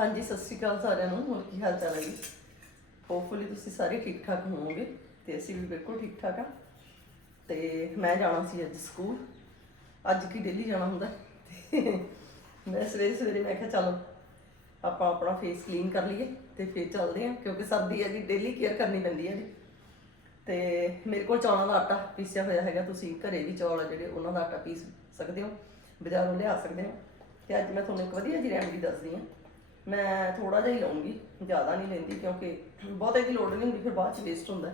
ਹਾਂਜੀ, ਸਤਿ ਸ਼੍ਰੀ ਅਕਾਲ ਸਾਰਿਆਂ ਨੂੰ। ਹੋਰ ਕੀ ਹਾਲ ਚਾਲ ਹੈ ਜੀ? ਹੋਪਫੁਲੀ ਤੁਸੀਂ ਸਾਰੇ ਠੀਕ ਠਾਕ ਹੋਵੋਗੇ ਤੇ ਅਸੀਂ ਵੀ ਬਿਲਕੁਲ ਠੀਕ ਠਾਕ ਆ। ਤੇ ਮੈਂ ਜਾਣਾ ਸੀ ਅੱਜ ਸਕੂਲ। ਅੱਜ ਕੀ ਡੇਲੀ ਜਾਣਾ ਹੁੰਦਾ? ਤੇ ਮੈਂ ਸਵੇਰੇ ਸਵੇਰੇ ਮੈਂ ਕਿਹਾ ਚਲੋ ਆਪਾਂ ਆਪਣਾ ਫੇਸ ਕਲੀਨ ਕਰ ਲਈਏ ਤੇ ਫਿਰ ਚੱਲਦੇ ਹਾਂ, ਕਿਉਂਕਿ ਸਰਦੀ ਹੈ ਜੀ ਡੇਲੀ ਕੇਅਰ ਕਰਨੀ ਪੈਂਦੀ ਹੈ ਜੀ। ਤੇ ਮੇਰੇ ਕੋਲ ਚੌਲਾਂ ਦਾ ਆਟਾ ਪੀਸਿਆ ਹੋਇਆ ਹੈਗਾ, ਤੁਸੀਂ ਘਰੇ ਵੀ ਚੌਲ ਆ ਜਿਹੜੇ, ਉਹਨਾਂ ਦਾ ਆਟਾ ਪੀਸ ਸਕਦੇ ਹੋ, ਬਾਜ਼ਾਰੋਂ ਲਿਆ ਸਕਦੇ ਹੋ। ਤੇ ਅੱਜ ਮੈਂ ਤੁਹਾਨੂੰ ਇੱਕ ਵਧੀਆ ਜਿਹੀ ਰੈਮਡੀ ਦੱਸਦੀ ਹਾਂ। ਮੈਂ ਥੋੜਾ ਜਿਹਾ ਹੀ ਲਵਾਂਗੀ ਜ਼ਿਆਦਾ ਨਹੀਂ ਲੈਂਦੀ ਕਿਉਂਕਿ ਬਹੁਤੇ ਦੀ ਲੋੜ ਨਹੀਂ ਹੁੰਦੀ, ਫਿਰ ਬਾਅਦ ਚ ਵੇਸਟ ਹੁੰਦਾ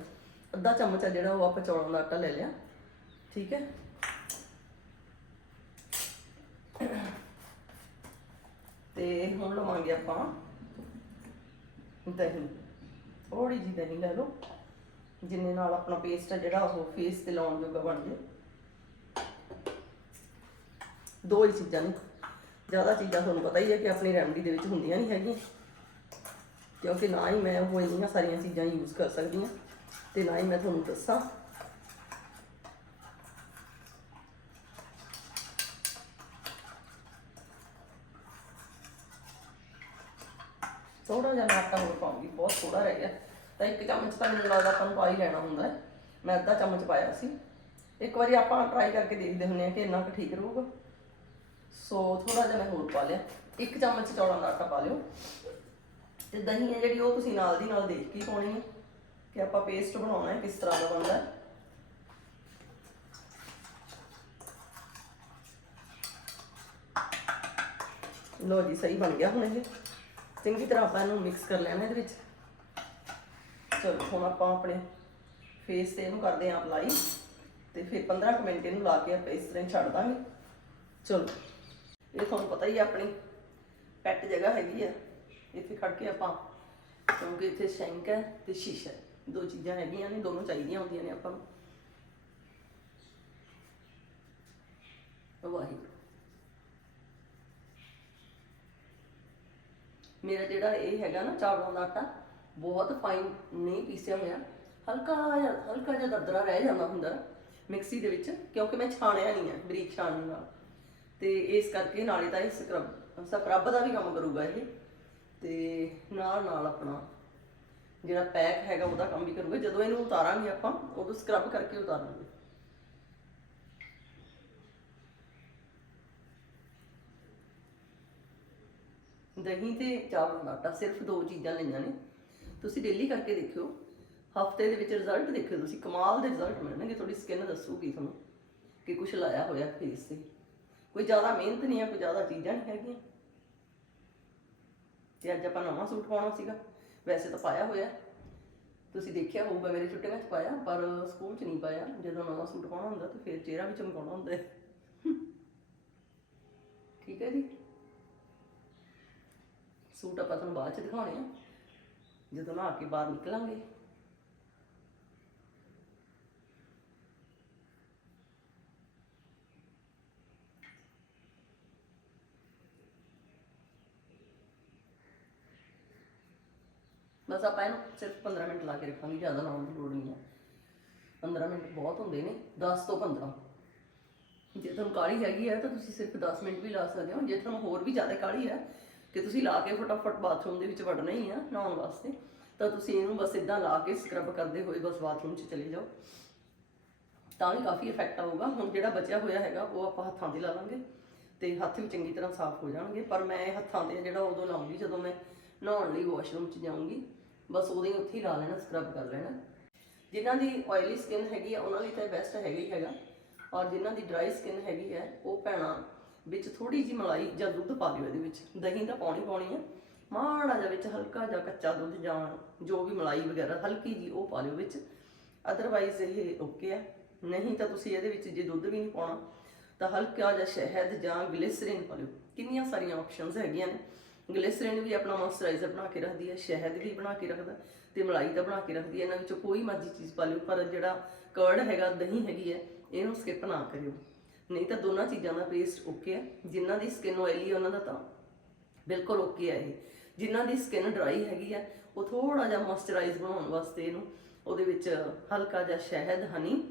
ਅੱਧਾ ਚਮਚ ਆ ਜਿਹੜਾ ਉਹ ਆਪਾਂ ਚੌਲਾਂ ਦਾ ਆਟਾ ਲੈ ਲਿਆ, ਠੀਕ ਹੈ? ਤੇ ਹੁਣ ਲਵਾਂਗੇ ਆਪਾਂ ਦਹੀਂ। ਥੋੜੀ ਜਿਹੀ ਦਹੀਂ ਲੈ ਲਓ, ਜਿੰਨੇ ਨਾਲ ਆਪਣਾ ਪੇਸਟ ਆ ਜਿਹੜਾ ਉਹ ਫੇਸ ਤੇ ਲਾਉਣ ਜੋਗਾ ਬਣ ਜਾਵੇ ਦੋ ਹੀ ਚੀਜ਼ਾਂ ਨੇ। ਜ਼ਿਆਦਾ ਚੀਜ਼ਾਂ ਤੁਹਾਨੂੰ ਪਤਾ ਹੀ ਹੈ ਕਿ ਆਪਣੀ ਰੈਮਡੀ ਦੇ ਵਿੱਚ ਹੁੰਦੀਆਂ ਨਹੀਂ ਹੈਗੀਆਂ। ਕਿਉਂਕਿ ਨਾ ਹੀ ਮੈਂ ਉਹ ਇੰਨੀਆਂ ਸਾਰੀਆਂ ਚੀਜ਼ਾਂ ਯੂਜ਼ ਕਰ ਸਕਦੀ ਹਾਂ ਤੇ ਨਾ ਹੀ ਮੈਂ ਤੁਹਾਨੂੰ ਦੱਸਾਂ। ਥੋੜਾ ਜਿਹਾ ਆਟਾ ਹੋਰ ਪਾਉਂਗੀ, ਬਹੁਤ ਥੋੜਾ ਰਹਿ ਗਿਆ। ਤਾਂ ਇੱਕ ਚਮਚ ਤਾਂ ਮੈਨੂੰ ਲੱਗਦਾ ਆਪਾਂ ਨੂੰ ਪਾ ਹੀ ਲੈਣਾ ਹੁੰਦਾ ਹੈ। ਮੈਂ ਅੱਧਾ ਚਮਚ ਪਾਇਆ ਸੀ। ਇੱਕ ਵਾਰੀ ਆਪਾਂ ਟਰਾਈ ਕਰਕੇ ਦੇਖਦੇ ਹੁੰਦੇ ਹਾਂ ਕਿ ਇੰਨਾ ਕੁ ਠੀਕ ਰਹੂਗਾ। ਸੋ ਥੋੜਾ ਜਿਹਾ ਮੈਂ ਹੋਰ ਪਾ ਲਿਆ। ਇੱਕ ਚਮਚ ਚੌਲਾਂ ਦਾ ਆਟਾ ਪਾ ਲਿਓ। ਤੇ ਦਹੀਂ ਹੈ ਜਿਹੜੀ ਉਹ ਤੁਸੀਂ ਨਾਲ ਦੀ ਨਾਲ ਦੇਖ ਕੇ ਪਾਉਣੀ ਹੈ ਕਿ ਆਪਾਂ ਪੇਸਟ ਬਣਾਉਣਾ ਹੈ, ਕਿਸ ਤਰ੍ਹਾਂ ਦਾ ਬਣਦਾ ਹੈ। ਲੋ ਜੀ, ਸਹੀ ਬਣ ਗਿਆ ਹੁਣ ਇਹ। ਚੰਗੀ ਤਰ੍ਹਾਂ ਆਪਾਂ ਇਹਨੂੰ ਮਿਕਸ ਕਰ ਲੈਣਾ ਇਹਦੇ ਵਿੱਚ। ਚਲੋ, ਹੁਣ ਆਪਾਂ ਆਪਣੇ ਫੇਸ ਤੇ ਇਹਨੂੰ ਕਰਦੇ ਆਂ ਅਪਲਾਈ ਤੇ ਫਿਰ 15 ਕੁ ਮਿੰਟ ਇਹਨੂੰ ਲਾ ਕੇ ਆਪਾਂ ਇਸ ਤਰ੍ਹਾਂ ਛੱਡ ਦਾਂਗੇ। ਚਲੋ। ਇਹ ਤੁਹਾਨੂੰ ਪਤਾ ਹੀ ਆ, ਆਪਣੀ ਪੈਟ ਜਗ੍ਹਾ ਹੈਗੀ ਆ। ਇੱਥੇ ਖੜ ਕੇ ਆਪਾਂ, ਕਿਉਂਕਿ ਇੱਥੇ ਸ਼ੈਂਕ ਹੈ ਤੇ ਸ਼ੀਸ਼ਾ ਦੋ ਚੀਜ਼ਾਂ ਹੈਗੀਆਂ ਨੇ, ਦੋਨੋਂ ਚਾਹੀਦੀਆਂ ਹੁੰਦੀਆਂ ਨੇ ਆਪਾਂ ਨੂੰ। ਵਾਹਿਗੁਰੂ। ਮੇਰਾ ਜਿਹੜਾ ਇਹ ਹੈਗਾ ਨਾ ਚਾਵਲਾਂ ਦਾ ਆਟਾ, ਬਹੁਤ ਫਾਈਨ ਨਹੀਂ ਪੀਸਿਆ ਹੋਇਆ। ਹਲਕਾ ਜਿਹਾ ਹਲਕਾ ਜਿਹਾ ਦਰਦਰਾ ਰਹਿ ਜਾਂਦਾ ਹੁੰਦਾ ਮਿਕਸੀ ਦੇ ਵਿੱਚ, ਕਿਉਂਕਿ ਮੈਂ ਛਾਣਿਆ ਨਹੀਂ ਹੈ ਬਰੀਕ ਛਾਣਨੀ ਨਾਲ। ਤੇ ਇਸ ਕਰਕੇ ਨਾਲੇ ਤਾਂ ਇਹ ਸਕਰਬ ਸਕਰਬ ਦਾ ਵੀ ਕੰਮ ਕਰੂਗਾ ਇਹ। ਤੇ ਨਾਲ ਨਾਲ ਆਪਣਾ ਜਿਹੜਾ ਪੈਕ ਹੈਗਾ ਉਹਦਾ ਕੰਮ ਵੀ ਕਰੂਗਾ। ਜਦੋਂ ਇਹਨੂੰ ਉਤਾਰਾਂਗੇ ਆਪਾਂ, ਉਦੋਂ ਸਕਰਬ ਕਰਕੇ ਉਤਾਰਾਂਗੇ। ਦਹੀਂ ਤੇ ਚਾਵਲ ਦਾ ਆਟਾ, ਸਿਰਫ ਦੋ ਚੀਜ਼ਾਂ ਲਈਆਂ ਨੇ। ਤੁਸੀਂ ਡੇਲੀ ਕਰਕੇ ਦੇਖਿਓ। ਹਫ਼ਤੇ ਦੇ ਵਿੱਚ ਰਿਜ਼ਲਟ ਦੇਖਿਓ ਤੁਸੀਂ। ਕਮਾਲ ਦੇ ਰਿਜ਼ਲਟ ਮਿਲਣਗੇ। ਤੁਹਾਡੀ ਸਕਿਨ ਦੱਸੂਗੀ ਤੁਹਾਨੂੰ ਕਿ ਕੁਝ ਲਾਇਆ ਹੋਇਆ ਫੇਸ ਤੇ। ਕੋਈ ਜ਼ਿਆਦਾ ਮਿਹਨਤ ਨਹੀਂ ਹੈ, ਕੋਈ ਜ਼ਿਆਦਾ ਚੀਜ਼ਾਂ ਨਹੀਂ ਹੈਗੀਆਂ। ਤੇ ਅੱਜ ਆਪਾਂ ਨਵਾਂ ਸੂਟ ਪਾਉਣਾ ਸੀਗਾ, ਵੈਸੇ ਤਾਂ ਪਾਇਆ ਹੋਇਆ। ਤੁਸੀਂ ਦੇਖਿਆ ਹੋਊਗਾ, ਮੇਰੇ ਛੁੱਟੀਆਂ 'ਚ ਪਾਇਆ, ਪਰ ਸਕੂਲ 'ਚ ਨਹੀਂ ਪਾਇਆ। ਜਦੋਂ ਨਵਾਂ ਸੂਟ ਪਾਉਣਾ ਹੁੰਦਾ, ਤਾਂ ਫਿਰ ਚਿਹਰਾ ਵੀ ਚਮਕਾਉਣਾ ਹੁੰਦਾ ਹੈ। ਠੀਕ ਹੈ ਜੀ। ਸੂਟ ਆਪਾਂ ਤੁਹਾਨੂੰ ਬਾਅਦ ਚ ਦਿਖਾਉਣੇ ਆ। ਜਦੋਂ ਨਹਾ ਕੇ ਬਾਹਰ ਨਿਕਲਾਂਗੇ। ਬਸ ਆਪਾਂ ਇਹਨੂੰ ਸਿਰਫ 15 ਮਿੰਟ ਲਾ ਕੇ ਰੱਖਾਂਗੇ, ਜ਼ਿਆਦਾ ਲਾਉਣ ਦੀ ਲੋੜ ਨਹੀਂ ਹੈ। 15 ਮਿੰਟ ਬਹੁਤ ਹੁੰਦੇ ਨੇ 10 ਤੋਂ 15 ਜੇ ਤੁਹਾਨੂੰ ਕਾਲੀ ਹੈਗੀ ਹੈ, ਤਾਂ ਤੁਸੀਂ ਸਿਰਫ 10 ਮਿੰਟ ਵੀ ਲਾ ਸਕਦੇ ਹੋ। ਜੇ ਤੁਹਾਨੂੰ ਹੋਰ ਵੀ ਜ਼ਿਆਦਾ ਕਾਲੀ ਹੈ, ਕਿ ਤੁਸੀਂ ਲਾ ਕੇ ਫਟਾਫਟ ਬਾਥਰੂਮ ਦੇ ਵਿੱਚ ਵੜਨਾ ਹੀ ਆ, ਨਹਾਉਣ ਵਾਸਤੇ, ਤਾਂ ਤੁਸੀਂ ਇਹਨੂੰ ਬਸ ਇਦਾਂ ਲਾ ਕੇ ਸਕਰਬ ਕਰਦੇ ਹੋਏ ਬਸ ਬਾਥਰੂਮ 'ਚ ਚਲੇ ਜਾਓ। ਤਾਂ ਵੀ ਕਾਫੀ ਇਫੈਕਟ ਆਊਗਾ। ਹੁਣ ਜਿਹੜਾ ਬਚਿਆ ਹੋਇਆ ਹੈਗਾ, ਉਹ ਆਪਾਂ ਹੱਥਾਂ ਤੇ ਲਾ ਲਾਂਗੇ ਤੇ ਹੱਥ ਵੀ ਚੰਗੀ ਤਰ੍ਹਾਂ ਸਾਫ਼ ਹੋ ਜਾਣਗੇ। ਪਰ ਮੈਂ ਇਹ ਹੱਥਾਂ ਤੇ ਜਿਹੜਾ ਉਦੋਂ ਲਾਉਂਗੀ, ਜਦੋਂ ਮੈਂ ਨਹਾਉਣ ਲਈ ਵਾਸ਼ਰੂਮ 'ਚ ਜਾਊਂਗੀ। ਬਸ ਉਹਦੇ ਹੀ ਉੱਥੇ ਹੀ ਲਾ ਲੈਣਾ ਸਕਰਬ ਕਰ ਲੈਣਾ। ਜਿਨ੍ਹਾਂ ਦੀ ਆਇਲੀ ਸਕਿਨ ਹੈਗੀ ਆ, ਉਹਨਾਂ ਲਈ ਤਾਂ ਬੈਸਟ ਹੈਗਾ ਹੀ ਹੈਗਾ। ਔਰ ਜਿਨ੍ਹਾਂ ਦੀ ਡਰਾਈ ਸਕਿਨ ਹੈਗੀ ਹੈ ਉਹ ਭੈਣਾ ਵਿੱਚ ਥੋੜੀ ਜਿਹੀ ਮਲਾਈ ਜਾਂ ਦੁੱਧ ਪਾ ਦਿਓ ਇਹਦੇ ਵਿੱਚ। ਦਹੀਂ ਤਾਂ ਪਾਉਣੀ ਪਾਉਣੀ ਹੈ ਮਾੜਾ ਜਿਹਾ ਵਿੱਚ ਹਲਕਾ ਜਿਹਾ ਕੱਚਾ ਦੁੱਧ ਜਾਂ ਜੋ ਵੀ ਮਲਾਈ ਵਗੈਰਾ, ਹਲਕੀ ਜੀ ਉਹ ਪਾ ਲਿਓ ਵਿੱਚ। ਅਦਰਵਾਈਜ਼ ਇਹ ਓਕੇ ਆ। ਨਹੀਂ ਤਾਂ ਤੁਸੀਂ ਇਹਦੇ ਵਿੱਚ ਜੇ ਦੁੱਧ ਵੀ ਨਹੀਂ ਪਾਉਣਾ, ਤਾਂ ਹਲਕਾ ਜਿਹਾ ਸ਼ਹਿਦ ਜਾਂ ਗਲਿਸਰੀਨ ਪਾ ਲਿਓ ਕਿੰਨੀਆਂ ਸਾਰੀਆਂ ਆਪਸ਼ਨਸ ਹੈਗੀਆਂ ਨੇ। ਗਲਿਸਰੀਨ ਵੀ ਆਪਣਾ ਮੋਇਸਚਰਾਈਜ਼ਰ ਬਣਾ ਕੇ ਰੱਖਦੀ ਹੈ, ਸ਼ਹਿਦ ਵੀ ਬਣਾ ਕੇ ਰੱਖਦਾ ਤੇ ਮਲਾਈ ਦਾ ਬਣਾ ਕੇ ਰੱਖਦੀ ਹੈ। ਇਹਨਾਂ ਵਿੱਚੋਂ ਕੋਈ ਮਰਜ਼ੀ ਚੀਜ਼ ਪਾ ਲਿਓ, ਪਰ ਜਿਹੜਾ ਕਰਡ ਹੈਗਾ, ਦਹੀਂ ਹੈਗੀ ਹੈ, ਇਹਨੂੰ ਸਕਿਪ ਨਾ ਕਰਿਓ। ਨਹੀਂ ਤਾਂ ਦੋਨਾਂ ਚੀਜ਼ਾਂ ਦਾ ਪੇਸਟ ਓਕੇ ਹੈ। ਜਿਨ੍ਹਾਂ ਦੀ ਸਕਿਨ ਆਇਲੀ ਉਹਨਾਂ ਦਾ ਤਾਂ ਬਿਲਕੁਲ ਓਕੇ ਹੈ ਇਹ। ਜਿਨ੍ਹਾਂ ਦੀ ਸਕਿਨ ਡਰਾਈ ਹੈਗੀ ਹੈ, ਉਹ ਥੋੜਾ ਜਿਹਾ ਮੋਇਸਚਰਾਈਜ਼ ਬਣਾਉਣ ਵਾਸਤੇ ਇਹਨੂੰ, ਉਹਦੇ ਵਿੱਚ ਹਲਕਾ ਜਿਹਾ ਸ਼ਹਿਦ ਹਨੀ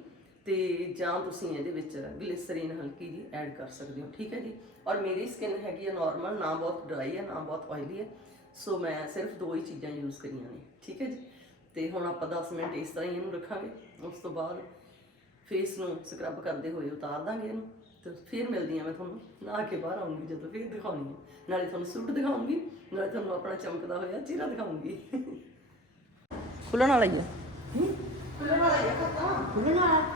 ਤੇ ਜਾਂ ਤੁਸੀਂ ਇਹਦੇ ਵਿੱਚ ਗਲਿਸਰੀਨ ਹਲਕੀ ਜੀ ਐਡ ਕਰ ਸਕਦੇ ਹੋ ਠੀਕ ਹੈ ਜੀ? ਔਰ ਮੇਰੀ ਸਕਿਨ ਹੈਗੀ ਹੈ ਨਾਰਮਲ ਨਾ ਬਹੁਤ ਡਰਾਈ ਹੈ ਨਾ ਬਹੁਤ ਆਇਲੀ ਹੈ ਸੋ ਮੈਂ ਸਿਰਫ ਦੋ ਹੀ ਚੀਜ਼ਾਂ ਯੂਜ਼ ਕਰੀਆਂ ਨੇ ਠੀਕ ਹੈ ਜੀ? ਤੇ ਹੁਣ ਆਪਾਂ 10 ਮਿੰਟ ਇਸ ਤਰ੍ਹਾਂ ਹੀ ਇਹਨੂੰ ਰੱਖਾਂਗੇ। ਉਸ ਤੋਂ ਬਾਅਦ ਫੇਸ ਨੂੰ ਸਕਰਬ ਕਰਦੇ ਹੋਏ ਉਤਾਰ ਦਾਂਗੇ ਇਹਨੂੰ। ਤੇ ਫਿਰ ਮਿਲਦੀ ਆ ਮੈਂ ਤੁਹਾਨੂੰ ਨਹਾ ਕੇ ਬਾਹਰ ਆਉਂਗੀ ਜਦੋਂ ਫਿਰ ਦਿਖਾਉਣੀ ਹੈ ਨਾਲੇ ਤੁਹਾਨੂੰ ਸੂਟ ਦਿਖਾਉਂਗੀ ਨਾਲੇ ਤੁਹਾਨੂੰ ਆਪਣਾ ਚਮਕਦਾ ਹੋਇਆ ਚਿਹਰਾ ਦਿਖਾਉਂਗੀ। ਖੁੱਲਣ ਵਾਲਾ ਹੀ ਹੈ? ਖੁੱਲਣ ਵਾਲਾ ਹੀ ਹੈ ਖੱਤਾ। ਖੁੱਲ੍ਹਣ ਵਾਲਾ।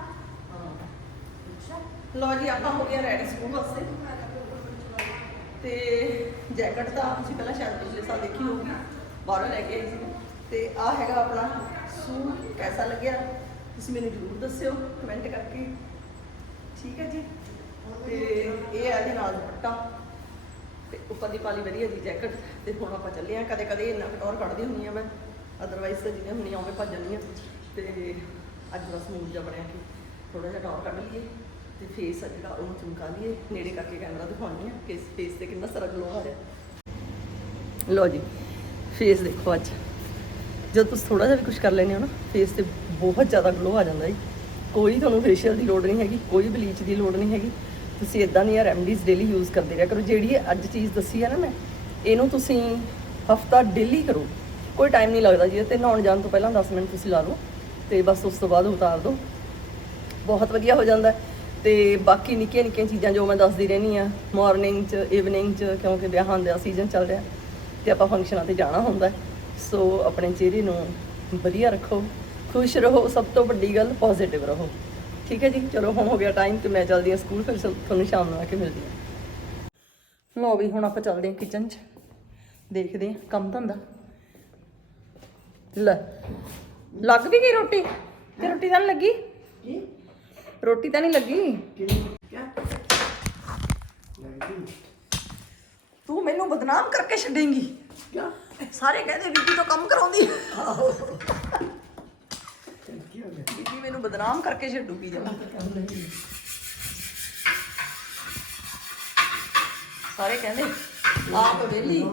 ਲੋ ਜੀ, ਆਪਾਂ ਹੋ ਗਿਆ ਰੈਡੀ ਸਕੂਲ ਵਾਸਤੇ। ਤੇ ਜੈਕਟ ਤਾਂ ਤੁਸੀਂ ਪਹਿਲਾਂ ਸ਼ਾਇਦ ਪਿਛਲੇ ਸਾਲ ਦੇਖੀ ਹੋਊਗੀ, ਬਾਹਰੋਂ ਲੈ ਕੇ ਆਈ ਸੀ। ਮੈਂ। ਤੇ ਆ ਹੈਗਾ ਆਪਣਾ ਸੂਟ, ਕੈਸਾ ਲੱਗਿਆ? ਤੁਸੀਂ ਮੈਨੂੰ ਜ਼ਰੂਰ ਦੱਸਿਓ ਕਮੈਂਟ ਕਰਕੇ। ਠੀਕ ਹੈ ਜੀ? ਤੇ ਇਹ ਹੈ ਇਹਦੇ ਨਾਲ ਦੁਪੱਟਾ। ਤੇ ਉੱਪਰ ਦੀ ਪਾਲੀ ਵਧੀਆ ਜੀ ਜੈਕਟ। ਤੇ ਹੁਣ ਆਪਾਂ ਚੱਲੇ ਆ ਕਦੇ ਕਦੇ, ਇੰਨਾ ਕਟੋਰ ਕੱਢਦੀ ਹੁੰਦੀ ਆ ਮੈਂ। ਅਦਰਵਾਈਜ਼ ਤਾਂ ਜਿਵੇਂ ਹੁੰਦੀਆਂ ਉਵੇਂ ਭੱਜ ਜਾਂਦੀਆਂ ਤੇ ਅੱਜ ਦਾ ਮੂਡ ਜਿਹਾ ਬਣਿਆ ਕਿ ਥੋੜਾ ਜਿਹਾ ਟੌਰ ਕੱਢ ਲਈਏ। ਤੇ ਫੇਸ ਜਿਹੜਾ ਉਹਨੂੰ ਚਮਕਾ ਲਈਏ, ਨੇੜੇ ਕਰਕੇ ਕੈਮਰਾ ਦਿਖਾਉਣੀ ਆ ਕਿ ਫੇਸ ਤੇ ਕਿੰਨਾ ਸਾਰਾ ਗਲੋ ਆ ਰਿਹਾ। ਲੋ ਜੀ ਫੇਸ ਦੇਖੋ ਅੱਜ। ਜਦ ਤੁਸੀਂ ਥੋੜਾ ਜਿਹਾ ਵੀ ਕੁਝ ਕਰ ਲੈਂਦੇ ਹੋ ਨਾ ਫੇਸ ਤੇ ਬਹੁਤ ਜ਼ਿਆਦਾ ਗਲੋ ਆ ਜਾਂਦਾ ਜੀ। ਕੋਈ ਤੁਹਾਨੂੰ ਫੇਸ਼ੀਅਲ ਦੀ ਲੋੜ ਨਹੀਂ ਹੈਗੀ, ਕੋਈ ਬਲੀਚ ਦੀ ਲੋੜ ਨਹੀਂ ਹੈਗੀ। ਤੁਸੀਂ ਇਦਾਂ ਦੀਆਂ ਰੈਮਡੀਜ਼ ਡੇਲੀ ਯੂਜ਼ ਕਰਦੇ ਰਿਹਾ ਕਰੋ। ਜਿਹੜੀ ਅੱਜ ਚੀਜ਼ ਦੱਸੀ ਹੈ ਨਾ ਮੈਂ, ਇਹਨੂੰ ਤੁਸੀਂ ਹਫਤਾ ਡੇਲੀ ਕਰੋ। ਕੋਈ ਟਾਈਮ ਨਹੀਂ ਲੱਗਦਾ ਜੀ ਤੇ ਨਹਾਉਣ ਜਾਣ ਤੋਂ ਪਹਿਲਾਂ 10 ਮਿੰਟ ਤੁਸੀਂ ਲਾ ਲਓ ਤੇ ਬਸ ਉਸ ਤੋਂ ਬਾਅਦ ਉਤਾਰ ਦਿਓ। ਬਹੁਤ ਵਧੀਆ ਹੋ ਜਾਂਦਾ। ਤੇ ਬਾਕੀ ਨਿੱਕੀਆਂ ਨਿੱਕੀਆਂ ਚੀਜ਼ਾਂ ਜੋ ਮੈਂ ਦੱਸਦੀ ਰਹਿੰਦੀ ਆ ਮਾਰਨਿੰਗ 'ਚ ਇਵਨਿੰਗ 'ਚ, ਕਿਉਂਕਿ ਵਿਆਹਾਂ ਦਾ ਸੀਜ਼ਨ ਚੱਲ ਰਿਹਾ ਤੇ ਆਪਾਂ ਫੰਕਸ਼ਨਾਂ ਤੇ ਜਾਣਾ ਹੁੰਦਾ ਸੋ ਆਪਣੇ ਚਿਹਰੇ ਨੂੰ ਵਧੀਆ ਰੱਖੋ, ਖੁਸ਼ ਰਹੋ, ਸਭ ਤੋਂ ਵੱਡੀ ਗੱਲ ਪੋਜ਼ਿਟਿਵ ਰਹੋ। ਠੀਕ ਹੈ ਜੀ, ਚਲੋ ਹੁਣ ਹੋ ਗਿਆ ਟਾਈਮ ਤੇ ਮੈਂ ਚੱਲਦੀ ਹਾਂ ਸਕੂਲ ਫਿਰ ਸਭ- ਤੁਹਾਨੂੰ ਸ਼ਾਮ ਨੂੰ ਆ ਕੇ ਮਿਲਦੀ ਹਾਂ। ਲੋ ਵੀ ਹੁਣ ਆਪਾਂ ਚੱਲਦੇ ਹਾਂ ਕਿਚਨ 'ਚ, ਦੇਖਦੇ ਹਾਂ ਕੰਮ ਧੰਦਾ। ਲੈ, ਲੱਗ ਵੀ ਗਈ ਰੋਟੀ? ਤੇ ਰੋਟੀ ਤਾਂ ਲੱਗੀ? ਕੀ? ਰੋਟੀ ਤਾਂ ਨਹੀਂ ਲੱਗੀ? ਤੂੰ ਮੈਨੂੰ ਬਦਨਾਮ ਕਰਕੇ ਛੱਡੇਂਗੀ। ਕਿਆ? ਸਾਰੇ ਕਹਿੰਦੇ ਬੀਬੀ ਤੋਂ ਕੰਮ ਕਰਾਉਂਦੀ। ਮੈਨੂੰ ਬਦਨਾਮ ਕਰਕੇ ਛੱਡੂਗੀ ਜਮਾ। ਸਾਰੇ ਕਹਿੰਦੇ ਆਪ ਵਿਹਲੀ।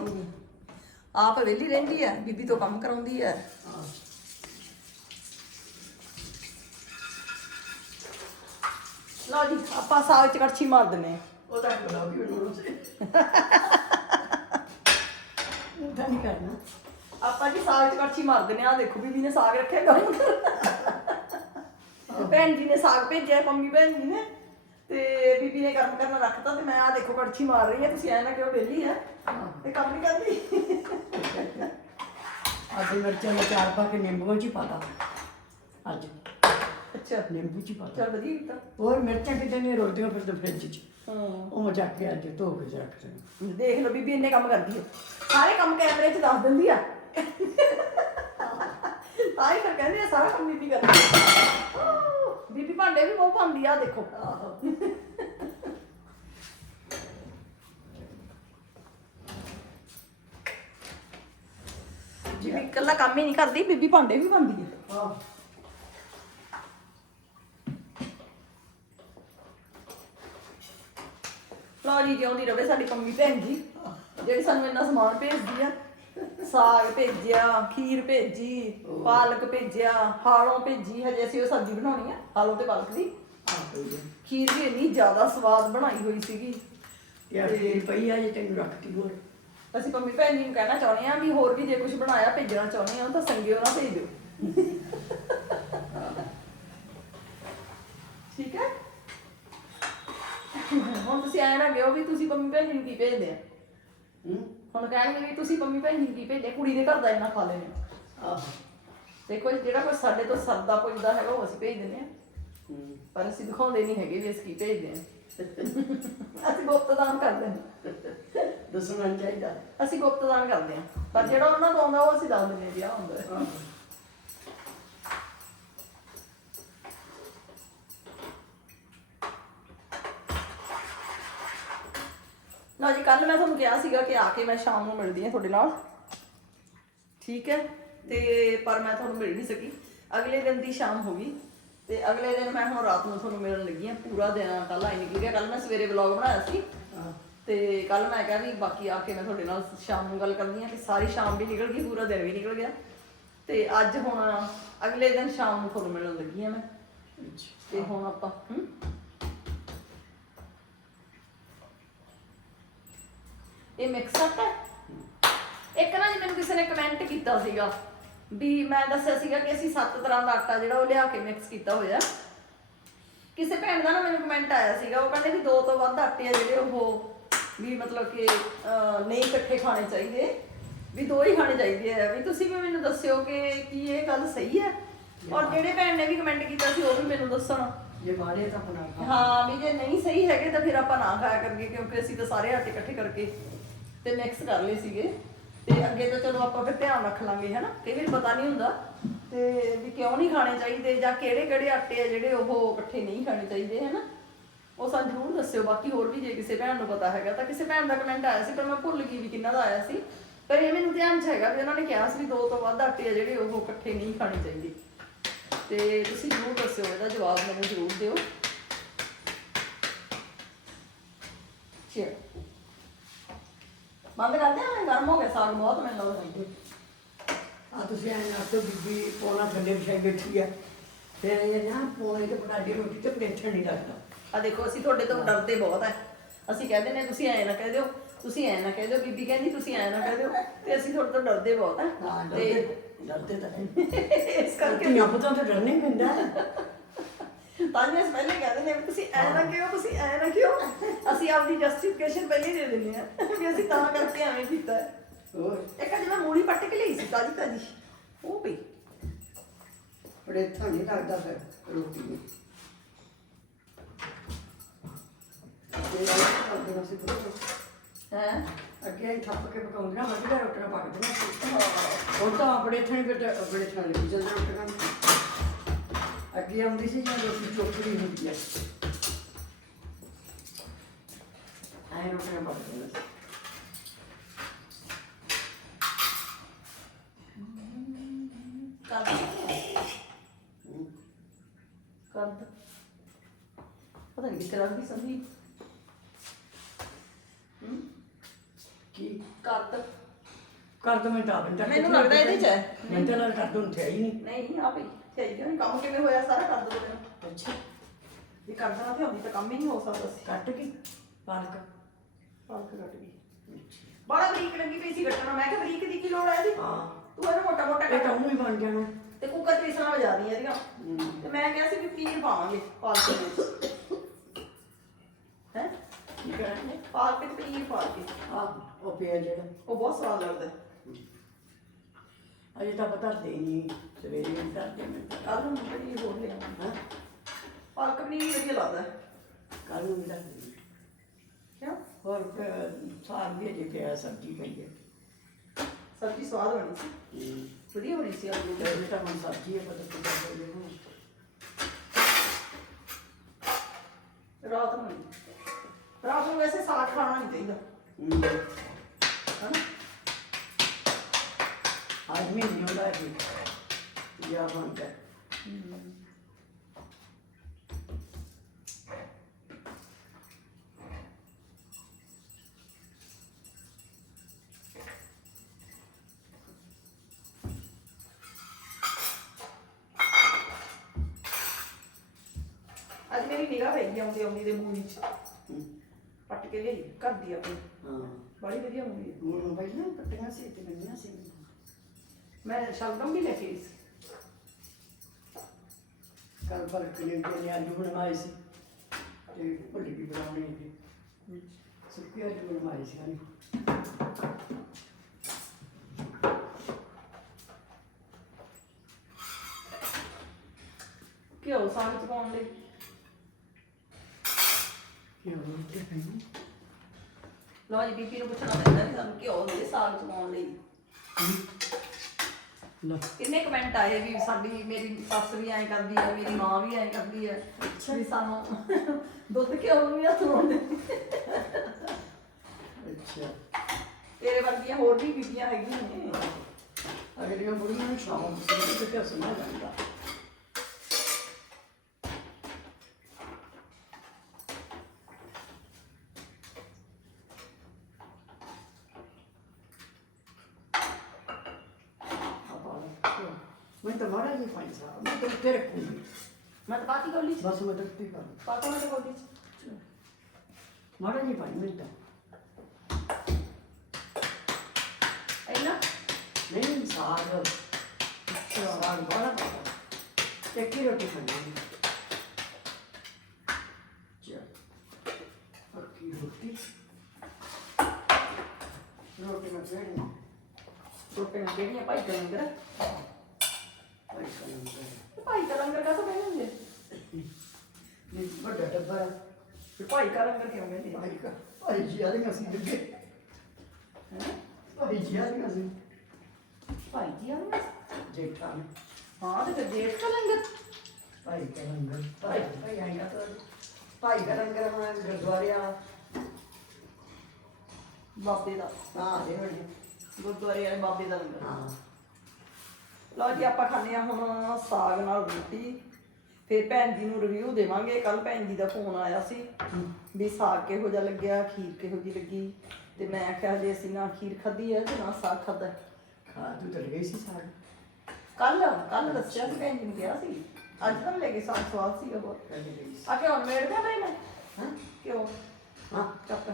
ਆਪ ਵਿਹਲੀ ਰਹਿੰਦੀ ਹੈ ਬੀਬੀ ਤੋਂ ਕੰਮ ਕਰਾਉਂਦੀ ਹੈ। ਲਓ ਜੀ ਆਪਾਂ ਸਾਗ ਚ ਕੜਛੀ ਮਾਰ ਦਿੰਨੇ ਆ ਉਹ ਤਾਂ ਤਾਂ ਨਹੀਂ ਕਰਨਾ ਆਪਾਂ ਜੀ ਸਾਗ ਚ ਕੜਛੀ ਮਾਰ ਦਿੰਨੇ ਆ ਆਹ ਦੇਖੋ ਬੀਬੀ ਨੇ ਸਾਗ ਰੱਖਿਆ ਗਰਮ ਭੈਣ ਜੀ ਨੇ ਸਾਗ ਭੇਜਿਆ ਪੰਮੀ ਭੈਣ ਜੀ ਨੇ ਤੇ ਬੀਬੀ ਨੇ ਗਰਮ ਕਰਨ ਰੱਖਤਾ ਤੇ ਮੈਂ ਆ ਦੇਖੋ ਕੜਛੀ ਮਾਰ ਰਹੀ ਆ ਤੁਸੀਂ ਐ ਨਾ ਕਿਉਂ ਵਿਹਲੀ ਆ ਤੇ ਕੰਮ ਨਹੀਂ ਕਰਦੀ ਅੱਜ ਮਿਰਚਾਂ ਦਾ ਚਾਰ ਪਾ ਕੇ ਨਿੰਬੂ ਚ ਹੀ ਪਾਤਾ ਅੱਜ ਅੱਛਾ ਨਿੰਬੂ ਚ ਹੀ ਪਾਤਾ ਚਲ ਵਧੀਆ ਕੀਤਾ। ਹੋਰ ਮਿਰਚਾਂ ਕਿਤੇ ਨਹੀਂ ਰੋਲਦੀਆਂ ਫਿਰ ਤਾਂ ਫ੍ਰਿਜ ਚ। ਹਾਂ। ਉਹ ਮੈਂ ਚੱਕ ਕੇ ਅੱਜ ਧੋ ਕੇ ਰੱਖ ਦਿੱਤੇ ਦੇਖ ਲਓ ਬੀਬੀ ਇੰਨੇ ਕੰਮ ਕਰਦੀ ਹੈ। ਸਾਰੇ ਕੰਮ ਕੈਮਰੇ 'ਚ ਦੱਸ ਦਿੰਦੀ ਆ। ਆਈ ਫਿਰ ਕਹਿੰਦੀ ਆ ਸਾਰਾ ਕੰਮ ਬੀਬੀ ਕਰਦੀ ਆ। ਬੀਬੀ ਭਾਂਡੇ ਵੀ ਬਹੁਤ ਪਾਉਂਦੀ ਆ ਆਹ ਦੇਖੋ। ਬੀਬੀ ਇਕੱਲਾ ਕੰਮ ਹੀ ਨਹੀਂ ਕਰਦੀ ਬੀਬੀ ਭਾਂਡੇ ਵੀ ਪਾਉਂਦੀ ਆ। ਹਾਂ ਲਓ ਜੀ ਜਿਉਂਦੀ ਰਵੇ ਸਾਡੀ ਪੰਮੀ ਭੈਣ ਜੀ। ਜਿਹੜੀ ਸਾਨੂੰ ਇੰਨਾ ਸਮਾਨ ਭੇਜਦੀ ਆ। ਸਾਗ ਭੇਜਿਆ ਖੀਰ ਭੇਜੀ ਪਾਲਕ ਭੇਜਿਆ ਹਾਲੋਂ ਭੇਜੀ ਹਜੇ ਅਸੀਂ ਉਹ ਸਬਜ਼ੀ ਬਣਾਉਣੀ ਆ ਹਾਲੋਂ ਤੇ ਪਾਲਕ ਦੀ। ਖੀਰ ਵੀ ਇੰਨੀ ਜ਼ਿਆਦਾ ਸਵਾਦ ਬਣਾਈ ਹੋਈ ਸੀਗੀ। ਯਾਰ ਤੇਰੀ ਪਈ ਆ ਜੇ ਤੈਨੂੰ ਰੱਖਤੀ ਹੋਰ। ਅਸੀਂ ਪੰਮੀ ਭੈਣ ਜੀ ਨੂੰ ਕਹਿਣਾ ਚਾਹੁੰਦੇ ਆ ਵੀ ਹੋਰ ਵੀ ਜੇ ਕੁਝ ਬਣਾਇਆ ਭੇਜਣਾ ਚਾਹੁੰਦੇ ਆ ਤਾਂ ਸੰਗਿਓ ਨਾ ਭੇਜ ਦਿਓ। ਠੀਕ ਹੈ? ਹੁਣ ਤੁਸੀਂ ਆਏ ਨਾ ਗਿਓ ਵੀ ਤੁਸੀਂ ਪੰਮੀ ਭੈਣ ਨੂੰ ਕੀ ਭੇਜਦੇ ਆ? ਹੂੰ? ਹੁਣ ਕਹਿਣਗੇ ਵੀ ਤੁਸੀਂ ਪੰਮੀ ਭੈਣ ਨੂੰ ਕੀ ਭੇਜਦੇ ਕੁੜੀ ਦੇ ਘਰ ਦਾ ਇੰਨਾ ਖਾ ਲੈਨੇ ਆਹ। ਦੇਖੋ ਜੀ, ਜਿਹੜਾ ਕੋਈ ਸਾਡੇ ਤੋਂ ਸਰਦਾ ਪੁੱਜਦਾ ਹੈਗਾ ਉਹ ਅਸੀਂ ਭੇਜ ਦਿੰਦੇ ਆ। ਹੂੰ। ਪਰ ਅਸੀਂ ਦਿਖਾਉਂਦੇ ਨਹੀਂ ਹੈਗੇ ਵੀ ਅਸੀਂ ਕੀ ਭੇਜਦੇ ਆ। ਅਸੀਂ ਗੁਪਤਦਾਨ ਕਰਦੇ ਹਾਂ। ਦੱਸਣਾ ਚਾਹੀਦਾ। ਅਸੀਂ ਗੁਪਤਦਾਨ ਕਰਦੇ ਹਾਂ। ਪਰ ਜਿਹੜਾ ਉਹਨਾਂ ਤੋਂ ਆਉਂਦਾ ਉਹ ਅਸੀਂ ਦੱਸ ਦਿੰਦੇ ਹਾਂ ਵੀ ਆਹ ਹੁੰਦਾ। ਹੈ। ਆਹ। ਲਓ ਜੀ ਕੱਲ ਮੈਂ ਤੁਹਾਨੂੰ ਕਿਹਾ ਸੀਗਾ ਕਿ ਆ ਕੇ ਮੈਂ ਸ਼ਾਮ ਨੂੰ ਮਿਲਦੀ ਹਾਂ ਤੁਹਾਡੇ ਨਾਲ। ਠੀਕ ਹੈ? ਤੇ ਪਰ ਮੈਂ ਤੁਹਾਨੂੰ ਮਿਲ ਨਹੀਂ ਸਕੀ। ਅਗਲੇ ਦਿਨ ਦੀ ਸ਼ਾਮ ਹੋ ਗਈ। ਤੇ ਅਗਲੇ ਦਿਨ ਮੈਂ ਹੁਣ ਰਾਤ ਨੂੰ ਤੁਹਾਨੂੰ ਮਿਲਣ ਲੱਗੀ ਹਾਂ। ਪੂਰਾ ਦਿਨ ਕੱਲ ਆਈ ਨਿਕਲ ਗਿਆ ਕੱਲ ਮੈਂ ਸਵੇਰੇ ਵਲੌਗ ਬਣਾਇਆ ਸੀ। ਤੇ ਕੱਲ ਮੈਂ ਕਿਹਾ ਵੀ ਬਾਕੀ ਆ ਕੇ ਮੈਂ ਤੁਹਾਡੇ ਨਾਲ ਸ਼ਾਮ ਨੂੰ ਗੱਲ ਕਰਦੀ ਹਾਂ ਕਿ ਸਾਰੀ ਸ਼ਾਮ ਵੀ ਨਿਕਲ ਗਈ ਪੂਰਾ ਦਿਨ ਵੀ ਨਿਕਲ ਗਿਆ। ਤੇ ਅੱਜ ਹੁਣ ਅਗਲੇ ਦਿਨ ਸ਼ਾਮ ਨੂੰ ਤੁਹਾਨੂੰ ਮਿਲਣ ਲੱਗੀ ਹਾਂ ਮੈਂ। ਤੇ ਹੁਣ ਆਪਾਂ? ਇਹ ਮਿਕਸ ਅਪ ਹੈ? ਇੱਕ ਨਾ ਜਿਵੇਂ ਕਿਸੇ ਨੇ ਕਮੈਂਟ ਕੀਤਾ ਸੀਗਾ ਵੀ ਮੈਂ ਦੱਸਿਆ ਸੀਗਾ ਕਿ ਅਸੀਂ ਸੱਤ ਤਰ੍ਹਾਂ ਦਾ ਆਟਾ ਜਿਹੜਾ ਉਹ ਲਿਆ ਕੇ ਮਿਕਸ ਕੀਤਾ ਹੋਇਆ। ਕਿਸੇ ਭੈਣ ਦਾ ਨਾ ਮੈਨੂੰ ਕਮੈਂਟ ਆਇਆ ਸੀਗਾ ਉਹ ਕਹਿੰਦੇ ਵੀ ਦੋ ਤੋਂ ਵੱਧ ਆਟੇ ਆ ਜਿਹੜੇ ਉਹ ਵੀ ਮਤਲਬ ਕਿ ਨਹੀਂ ਇਕੱਠੇ ਖਾਣੇ ਚਾਹੀਦੇ ਵੀ ਦੋ ਹੀ ਖਾਣੇ ਚਾਹੀਦੇ ਆ। ਵੀ ਤੁਸੀਂ ਵੀ ਮੈਨੂੰ ਦੱਸਿਓ ਕਿ ਕੀ ਇਹ ਗੱਲ ਸਹੀ ਹੈ? ਔਰ ਜਿਹੜੇ ਭੈਣ ਨੇ ਵੀ ਕਮੈਂਟ ਕੀਤਾ ਸੀ ਉਹ ਵੀ ਮੈਨੂੰ ਦੱਸਣ। ਜੇ ਮਾਰੇ ਤਾਂ ਆਪਣਾ। ਹਾਂ ਵੀ ਜੇ ਨਹੀਂ ਸਹੀ ਹੈਗੇ ਤਾਂ ਫਿਰ ਆਪਾਂ ਨਾ ਖਾਇਆ ਕਰੀਏ ਕਿਉਂਕਿ ਅਸੀਂ ਤਾਂ ਸਾਰੇ ਆਟੇ ਇਕੱਠੇ ਕਰਕੇ ਤੇ ਮਿਕਸ ਕਰ ਲਏ ਸੀਗੇ। ਤੇ ਅੱਗੇ ਤੋਂ ਚਲੋ ਆਪਾਂ ਫਿਰ ਧਿਆਨ ਰੱਖ ਲਾਂਗੇ, ਹਨਾ? ਕਈ ਵਾਰ ਪਤਾ ਨਹੀਂ ਹੁੰਦਾ ਤੇ ਵੀ ਕਿਉਂ ਨਹੀਂ ਖਾਣੇ ਚਾਹੀਦੇ ਜਾਂ ਕਿਹੜੇ ਕਿਹੜੇ ਆਟੇ ਆ ਜਿਹੜੇ ਉਹ ਇਕੱਠੇ ਨਹੀਂ ਖਾਣੇ ਚਾਹੀਦੇ, ਹਨਾ? ਉਹ ਸਾਨੂੰ ਜ਼ਰੂਰ ਦੱਸਿਓ। ਬਾਕੀ ਹੋਰ ਵੀ ਜੇ ਕਿਸੇ ਭੈਣ ਨੂੰ ਪਤਾ ਹੈਗਾ ਤਾਂ ਕਿਸੇ ਭੈਣ ਦਾ ਕਮੈਂਟ ਆਇਆ ਸੀ, ਪਰ ਮੈਂ ਭੁੱਲ ਗਈ ਵੀ ਕਿੰਨਾ ਦਾ ਆਇਆ ਸੀ। ਪਰ ਇਹ ਮੈਨੂੰ ਧਿਆਨ 'ਚ ਹੈਗਾ ਵੀ ਉਹਨਾਂ ਨੇ ਕਿਹਾ ਸੀ ਵੀ ਦੋ ਤੋਂ ਵੱਧ ਆਟੇ ਆ ਜਿਹੜੇ ਉਹ ਇਕੱਠੇ ਨਹੀਂ ਖਾਣੇ ਚਾਹੀਦੇ। ਤੇ ਤੁਸੀਂ ਜ਼ਰੂਰ ਦੱਸਿਓ, ਇਹਦਾ ਜਵਾਬ ਮੈਨੂੰ ਜ਼ਰੂਰ ਦਿਓ। ਚਲ ਬੰਦ ਕਰਦੇ ਆ ਗਰਮ ਹੋ ਗਿਆ ਸਾਗ ਬਹੁਤ ਮੈਨੂੰ ਲੱਗਦਾ ਆ ਤੁਸੀਂ ਐਂ ਨਾ ਤੋਂ ਬੀਬੀ ਪੋਣਾ ਥੱਲੇ ਵਿਛਾਈ ਬੈਠੀ ਆ। ਫਿਰ ਇਹ ਨਾ ਪੋਣੇ ਤੇ ਪਟਾਡੀ ਰੋਟੀ ਤੇ ਪਲੇਟਣ ਨਹੀਂ ਲੱਗਦਾ। ਆ ਦੇਖੋ ਅਸੀਂ ਤੁਹਾਡੇ ਤੋਂ ਡਰਦੇ ਬਹੁਤ ਹੈ ਅਸੀਂ ਕਹਿੰਦੇ ਨੇ ਤੁਸੀਂ ਐ ਨਾ ਕਹਿ ਦਿਓ ਤੁਸੀਂ ਐ ਨਾ ਕਹਿ ਦਿਓ ਬੀਬੀ ਕਹਿੰਦੀ ਤੁਸੀਂ ਐ ਨਾ ਕਹਿ ਦਿਓ ਤੇ ਅਸੀਂ ਤੁਹਾਡੇ ਤੋਂ ਡਰਦੇ ਬਹੁਤ ਹਾਂ ਹੈ ਤੇ ਡਰਦੇ ਡਰਦੇ ਤਾਂ ਇਸ ਕਰਕੇ ਧੀਆਂ ਪੁੱਤਾਂ ਤੋਂ ਡਰਨੇ ਹੀ ਪੈਂਦਾ। ਤਾਂ ਜੀ ਪਹਿਲੇ ਕਹਿੰਦੇ ਨੇ ਵੀ ਤੁਸੀਂ ਐ ਨਾ ਕਿਉਂ ਤੁਸੀਂ ਐ ਨਾ ਕਿਉਂ? ਅਸੀਂ ਆਪਦੀ ਜਸਟੀਫਿਕੇਸ਼ਨ ਪਹਿਲੇ ਦੇ ਦਿੰਦੇ ਆ ਵੀ ਅਸੀਂ ਤਾਂ ਕਰਕੇ ਐਵੇਂ ਕੀਤਾ। ਹੈ। ਹੋਰ? ਇੱਕ ਅੱਜ ਮੈਂ ਮੂਲੀ ਪੱਟ ਕੇ ਲਈ ਸੀ ਤਾਜੀ ਤਾਜੀ। ਉਹ ਪਈ। ਬੜੇ ਥਾਂ ਨਹੀਂ ਲੱਗਦਾ ਫਿਰ ਰੋਟੀ ਨੂੰ ਸੀ ਹੈ? ਅੱਗੇ ਅਸੀਂ ਥੱਪ ਕੇ ਪਕਾਉਂਦੇ ਨਾ ਵਧੀਆ ਰੋਟੀਆਂ ਪੱਕਦੀਆਂ। ਸੀ ਉਹ ਤਾਂ ਆਪਣੇ ਥਾਂ ਫਿਰ ਆਪਣੇ ਥਾਂ ਲਈ ਜਦੋਂ ਰੋਟੀਆਂ ਅੱਗੇ ਆਉਂਦੀ ਸੀ ਜਾਂ ਰੋਟੀ ਚੋਪੜੀ ਹੁੰਦੀ ਆ। ਐ ਰੋਟੀਆਂ ਪੱਕਦੀਆਂ ਸੀ ਕਰਦ। ਕਰਦ। ਪਤਾ ਨਹੀਂ ਕਿਹੜਾ ਦੀ ਸੰਦੀ ਹੂੰ? ਕੀ? ਕਰਦ। ਕਰ ਦੋ ਮੈਂ ਤਾਂ ਬੰਦਾ ਮੈਨੂੰ ਲੱਗਦਾ ਇਹਦੇ ਚ ਹੈ। ਮੈਂ ਤਾਂ ਲੱਗਦਾ ਕਰ ਦੋ ਥਿਆ ਹੀ ਨਹੀਂ। ਨਹੀਂ ਆ ਸਹੀ ਕਿਉਂ ਕੰਮ ਕਿਵੇਂ ਹੋਇਆ ਸਾਰਾ ਕਰ ਦੋ ਮੈਨੂੰ ਅੱਛਾ। ਵੀ ਕਰਦਾ ਨਾ ਤੇ ਹੁੰਦੀ ਤਾਂ ਕੰਮ ਹੀ ਨਹੀਂ ਹੋ ਸਕਦਾ ਸੀ। ਕੱਟ ਕੇ? ਪਾਲਕ। ਪਾਲਕ ਕੱਟ ਗਈ। ਬੜਾ ਬਰੀਕ ਲੱਗੀ ਪਈ ਸੀ ਕੱਟਣਾ ਮੈਂ ਕਿਹਾ ਬਰੀਕ ਦੀ ਕੀ ਲੋੜ ਹੈ ਇਹਦੀ? ਹਾਂ। ਤੂੰ ਇਹਨੂੰ ਮੋਟਾ ਮੋਟਾ ਇਹ ਤਾਂ ਕੱਟ। ਉਹ ਹੀ ਬਣ ਜਾਣਾ। ਤੇ ਕੁੱਕਰ ਤੀਸਰਾ ਵਜਾ ਦੀ ਇਹਦੀਆਂ। ਤੇ ਮੈਂ ਕਿਹਾ ਸੀ ਵੀ ਪਨੀਰ ਪਾਵਾਂਗੇ ਪਾਲਕ ਦੇ ਵਿੱਚ। ਹੈ? ਕੀ ਕਰਾਂਗੇ? ਪਾਲਕ ਤੇ ਪਨੀਰ ਪਾ ਕੇ। ਆ ਉਹ ਪਿਆ ਜਿਹੜਾ। ਉਹ ਬਹੁਤ ਸਵਾਦ ਲੱਗਦਾ। ਹੈ ਅਜੇ ਤਾਂ ਪਤਾ ਦੇ ਨਹੀਂ ਸਵੇਰੇ ਵੀ ਕਰਦੇ ਮੈਂ ਕੱਲ ਨੂੰ ਪਨੀਰ ਹੋਰ ਲੈ ਆਵਾਂਗੇ ਹਾਂ? ਪਾਲਕ ਪਨੀਰ ਵਧੀਆ ਲੱਗਦਾ। ਕੱਲ ਨੂੰ ਦੱਸਦੇ ਕਿਉਂ? ਹੋਰ ਅਹ, ਸਾਗ ਵੀ ਅਜੇ ਪਿਆ ਸਬਜ਼ੀ ਪਈ ਹੈ। ਸਬਜ਼ੀ ਸਵਾਦ ਬਣੀ ਸੀ? ਵਧੀਆ ਬਣੀ ਸੀ ਆਲੂ ਤੇ। ਤਾਂ ਮਨ ਸਬਜ਼ੀ ਹੈ ਪਤਾ ਕਿੱਦਾਂ ਹੋਈ ਹੈ। ਰਾਤ ਨੂੰ। ਰਾਤ ਨੂੰ ਵੈਸੇ ਸਾਗ ਖਾਣਾ ਨਹੀਂ ਚਾਹੀਦਾ ਹੂੰ ਹਨਾ ਆਦਮੀ ਨਹੀਂ ਹੁੰਦਾ ਜੀ। ਯਾ ਬੰਦਾ ਅੱਜ ਮੇਰੀ ਨਿਗਾਹ ਪਈ ਗਈ ਆਉਂਦੀ ਆਉਂਦੀ ਦੇ ਮੂਵੀ ਚ ਪੱਟ ਕੇ ਲਈ ਕਰਦੀ ਆਪਣੀ। ਹਾਂ। ਬੜੀ ਵਧੀਆ ਮੂਵੀ ਹੁਣ ਪਹਿਲਾਂ ਪੱਟੀਆਂ ਸੀ ਤੇ ਬੰਨੀਆਂ ਸੀ। ਮੈਂ ਸ਼ਲਗਮ ਵੀ ਲੈ ਕੇ ਆਈ ਸੀ। ਕੱਲ ਪਰ ਕਿਲੇ ਕੇ ਆਲੂ ਬਣਵਾਏ ਸੀ। ਤੇ ਭੁੱਲੀ ਵੀ ਬਣਾਉਣੀ ਸੀ ਸੁੱਕੀ ਆਲੂ ਬਣਵਾਏ ਸੀ ਹਨ ਘਿਓ ਸਾਗ ਚ ਪਾਉਣ ਲਈ। ਹੋ ਗਿਆ ਤੇ ਲਓ ਜੀ ਬੀਬੀ ਨੂੰ ਪੁੱਛਣਾ ਪੈਂਦਾ ਵੀ ਸਾਨੂੰ ਘਿਓ ਦੇ ਸਾਗ ਚ ਪਾਉਣ ਲਈ। ਕਿੰਨੇ ਕਮੈਂਟ ਆਏ ਵੀ ਸਾਡੀ ਮੇਰੀ ਸੱਸ ਵੀ ਐਂ ਕਰਦੀ ਹੈ ਮੇਰੀ ਮਾਂ ਵੀ ਐਂ ਕਰਦੀ ਹੈ ਵੀ ਸਾਨੂੰ ਦੁੱਧ ਘਿਓ ਨੂੰ ਵੀ ਹੱਥ ਲਾਉਂਦੇ ਅੱਛਾ। ਤੇਰੇ ਵਰਗੀਆਂ ਹੋਰ ਵੀ ਬੀਬੀਆਂ ਹੈਗੀਆਂ ਨੇ। ਅਗਲੀਆਂ ਬੁੜੀਆਂ ਨੂੰ ਸ਼ਾਮ ਨੂੰ ਤੇ ਕਿਆ ਸੁਣਾ ਜਾਂਦਾ। ਮੈਂ ਤਾਂ ਮਾੜਾ ਮੈਂ ਤਾਂ ਉੱਤੇ ਰੱਖੂੰਗੀ ਮੈਂ ਤਾਂ ਬਾਕੀ ਗੋਲੀ ਚ ਬਸ ਮੈਂ ਤਾਂ ਉੱਤੇ ਕਰ ਪਾਤਾ ਮੈਂ ਤਾਂ ਗੋਲੀ ਚ ਮਾੜਾ ਜੀ ਪਾਈ ਮੈਂ ਤਾਂ ਇੰਨਾ ਸਾਗ ਸਾਗ ਬੜਾ ਪਤਾ ਇੱਕ ਹੀ ਰੋਟੀ ਖਾਣੀ ਚਲ ਪੱਕੀ ਰੋਟੀ ਰੋਟੀ ਨਾਲ ਫੇੜਨਾ ਰੋਟੀ ਨਾਲ ਕਿਹੜੀਆਂ ਭਾਈ ਦਾ ਲੰਗਰ ਭਾਈ ਕਲੰਦਰ ਭਾਈ ਦਾ ਲੰਗਰ ਕਾ ਤਾਂ ਕਹਿੰਦੇ ਇਹ ਵੱਡਾ ਡੱਬਾ ਹੈ ਤੇ ਭਾਈ ਦਾ ਲੰਗਰ ਕਿਉਂ ਕਹਿੰਦੇ ਭਾਈ ਕਾ ਭਾਈ ਜੀ ਆ ਰਹੇ ਅਸੀਂ ਲੱਗੇ ਹੈ? ਭਾਈ ਜੀ ਆ ਰਹੇ ਅਸੀਂ ਭਾਈ ਜੀ ਆ ਗਏ? ਜੇਠਾ ਨੇ। ਹਾਂ ਤੇ ਫਿਰ ਜੇਠ ਦਾ ਲੰਗਰ। ਭਾਈ ਕਾ ਲੰਗਰ ਭਾਈ ਭਾਈ ਆਏਗਾ ਤਾਂ। ਭਾਈ ਦਾ ਲੰਗਰ ਹਮਾਰਾ ਗੁਰਦੁਆਰੇ ਆ। ਬਾਬੇ ਦਾ। ਹਾਂ ਦੇ ਹੋਣੀ ਗੁਰਦੁਆਰੇ ਵਾਲੇ ਬਾਬੇ ਦਾ ਲੰਗਰ। ਹਾਂ। ਲਓ ਜੀ ਆਪਾਂ ਖਾਂਦੇ ਆ ਹੁਣ ਸਾਗ ਨਾਲ ਰੋਟੀ। ਫਿਰ ਭੈਣ ਜੀ ਨੂੰ ਰਿਵਿਊ ਦੇਵਾਂਗੇ। ਕੱਲ ਭੈਣ ਜੀ ਦਾ ਫੋਨ ਆਇਆ ਸੀ ਵੀ ਸਾਗ ਕਿਹੋ ਜਿਹਾ ਲੱਗਿਆ ਖੀਰ ਕਿਹੋ ਜਿਹੀ ਲੱਗੀ। ਤੇ ਮੈਂ ਆਖਿਆ ਜੇ ਅਸੀਂ ਨਾ ਖੀਰ ਖਾਧੀ ਹੈ ਤੇ ਨਾ ਸਾਗ ਖਾਧਾ। ਖਾ ਤੂੰ ਤਾਂ ਗਈ ਸੀ ਸਾਗ? ਕੱਲ ਕੱਲ ਦੱਸਿਆ ਸੀ ਭੈਣ ਜੀ ਨੂੰ ਕਿਹਾ ਸੀ। ਅੱਜ ਤਾਂ ਲੈ ਕੇ ਸਾਗ ਸਵਾਦ ਸੀ ਉਹ। ਆ ਕੇ ਹੁਣ ਮੇੜ ਦਿਆ ਬਈ ਮੈਂ? ਹਾਂ? ਕਿਉਂ? ਹਾਂ। ਚੱਪ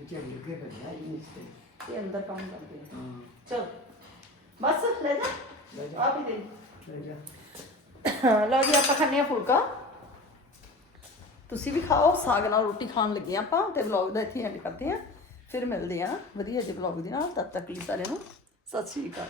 ਇਹ ਜਿਹੜੀ ਲੱਗੇ ਬੰਦਾ ਇਹ ਨਹੀਂ ਸੀ ਇਹ ਅੰਦਰ ਕੰਮ ਕਰਦੇ ਹਾਂ। ਚਲ। ਬਸ ਲੈ ਜਾ। ਆ ਵੀ ਦੇ। ਲੈ ਜਾ। ਲਓ ਜੀ ਆਪਾਂ ਖਾਂਦੇ ਆ ਫੁਲਕਾ। ਤੁਸੀਂ ਵੀ ਖਾਓ ਸਾਗ ਨਾਲ ਰੋਟੀ ਖਾਣ ਲੱਗੇ ਆਪਾਂ ਤੇ ਵਲੌਗ ਦਾ ਇੱਥੇ ਐਂਡ ਕਰਦੇ ਆ ਫਿਰ ਮਿਲਦੇ ਆ ਵਧੀਆ ਜਿਹੇ ਵਲੌਗ ਦੇ ਨਾਲ ਤਦ ਤੱਕ ਲਈ ਸਾਰਿਆਂ ਨੂੰ ਸਤਿ ਸ਼੍ਰੀ ਅਕਾਲ।